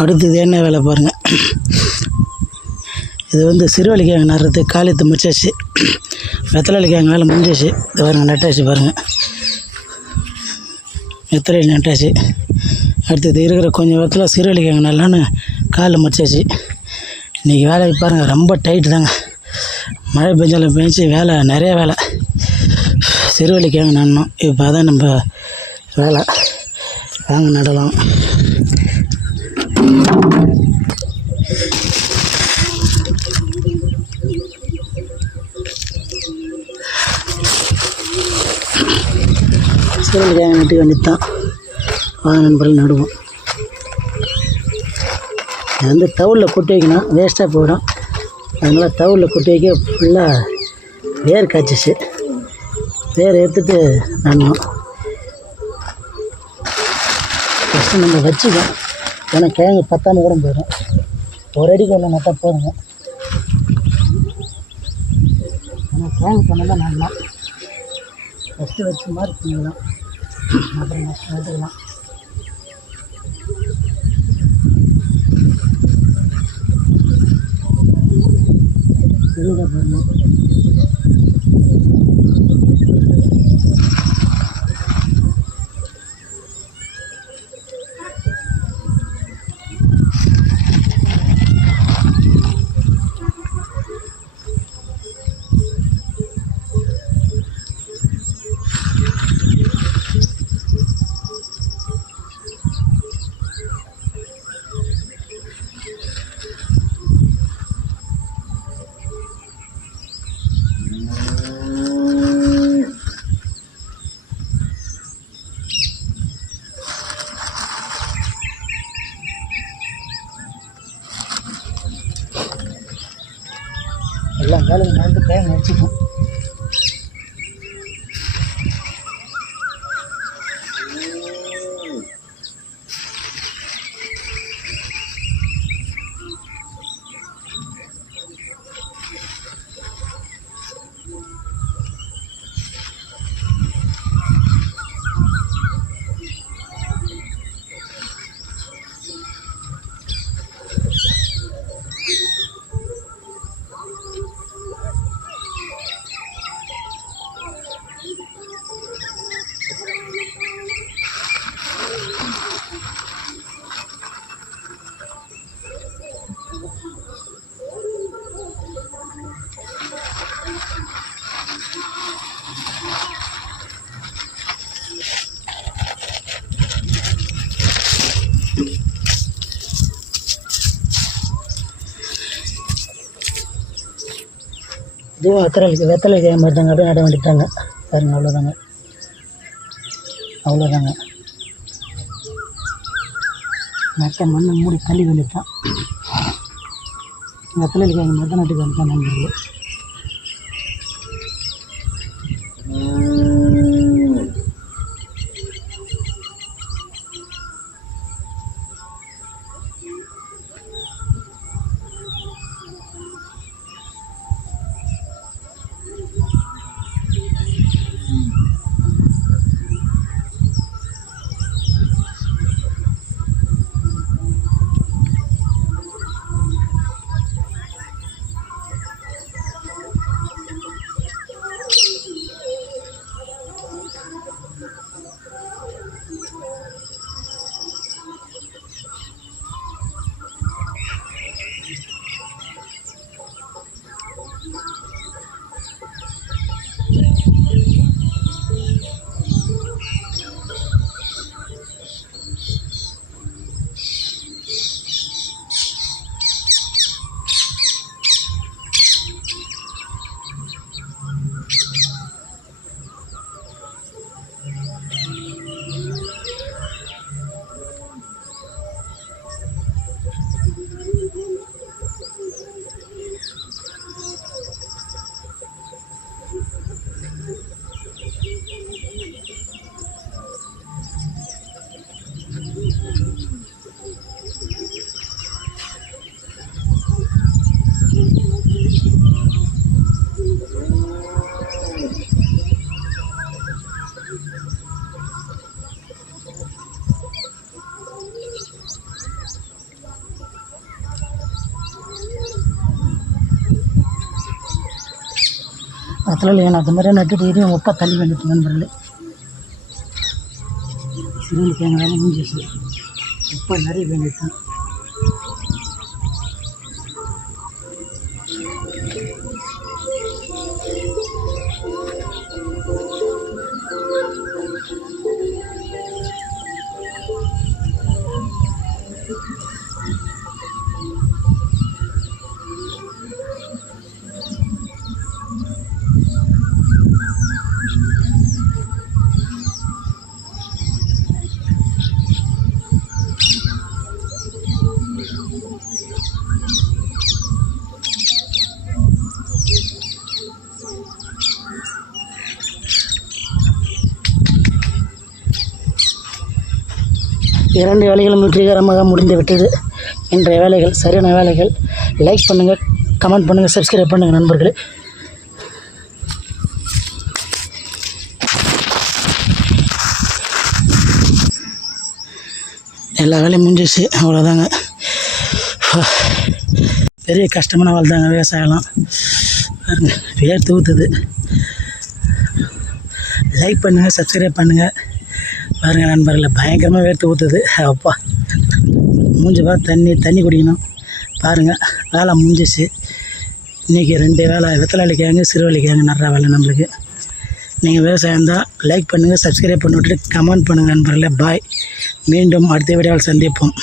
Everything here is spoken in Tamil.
அடுத்தது என்ன வேலை பாருங்கள். இது வந்து சிறுவலிக்கிழங்கு நடுறது காலித்து முடிச்சாச்சு. வெத்தலைக்கிழங்கு வேலை முடிஞ்சிச்சு. இது பாருங்கள் நட்டாச்சு பாருங்கள். வெத்தலை நட்டாச்சு. அடுத்தது இருக்கிற கொஞ்சம் வெத்தலை சிறுவலிக்கிழங்கு நல்லான்னு காலில் முடிச்சாச்சு. இன்றைக்கி வேலை பாருங்கள் ரொம்ப டைட்டு தாங்க. மழை பெஞ்சாலும் பெஞ்சு வேலை நிறைய வேலை. சிறுவலிக்கிழங்கு நடணும். இப்போ அதான் நம்ம வேலை. வாங்க நடலாம். சிறுவலிக்கிழங்கு நட்டு வேண்டியது தான். வாங்க நண்பர்கள் நடுவோம். இது வந்து தவுளில் கொட்டி வைக்கணும், வேஸ்ட்டாக போயிடும். அதனால் தவுளில் கொட்டி வைக்க ஃபுல்லாக வேர் காய்ச்சிச்சு. வேர் எடுத்துகிட்டு நடணும். ஃபஸ்ட்டு நம்ம வச்சுக்கோம். ஏன்னா கிழங்கு பத்தாமல் கூட போயிடும். ஒரு அடிக்கு ஒன்று நட்டா போதுங்க. ஆனால் கிழங்கு பண்ண தான் நல்லா. ஃபஸ்ட்டு வச்சு மாதிரி பண்ணிக்கலாம். அப்புறம் நட்டுக்கலாம். சரிதான் பாருங்க. எல்லாம் வேலைக்கு நடந்து டைம் வச்சுக்கும். இதுவும் வெத்தலைக்கிழங்கு மாதிரி தாங்க. அப்படியே நட வேண்டிட்டாங்க பாருங்க. அவ்வளோதாங்க. நட்ட மண்ணை மூடி தள்ளி வேண்டியதான். வெத்தலைக்கிழங்கு மாதிரி தான் நட்டுக்கு வேண்டிதான் நண்பர்கள். வெத்தலை நான் அந்த மாதிரியே நட்டுட்டு இதையும் ஒப்பா தள்ளி வந்துட்டு நண்பர்களே. சிறுவலி கிழங்கு முடிஞ்சிச்சு, ஒப்பா நிறைய வேண்டியது. 2 வேலைகளும் வெற்றிகரமாக முடிந்து விட்டது. இன்றைய வேலைகள் சரியான வேலைகள். லைக் பண்ணுங்கள், கமெண்ட் பண்ணுங்கள், சப்ஸ்கிரைப் பண்ணுங்கள் நண்பர்களே. எல்லா வேலையும் முடிஞ்சிச்சு, அவ்வளோதாங்க. பெரிய கஷ்டமான வேலை தாங்க விவசாயம்லாம். பாருங்க வேர்த்து ஊற்றுது. லைக் பண்ணுங்கள், சப்ஸ்கிரைப் பண்ணுங்கள். பாருங்கள் நண்பர்களே, பயங்கரமாக வேர்த்து ஊற்றுது. அப்பா மூஞ்சி தண்ணி குடிக்கணும். பாருங்கள் வேலை முடிஞ்சிச்சு. இன்றைக்கி 2 வேலை, வெத்தலை கிழங்கு சிறுவலி கிழங்கு நடுற வேலை நம்மளுக்கு. நீங்கள் விவசாயம் தான் லைக் பண்ணுங்கள், சப்ஸ்கிரைப் பண்ணி விட்டுட்டு கமெண்ட் பண்ணுங்கள் நண்பர்களே. பாய். மீண்டும் அடுத்த வீடியோவில் சந்திப்போம்.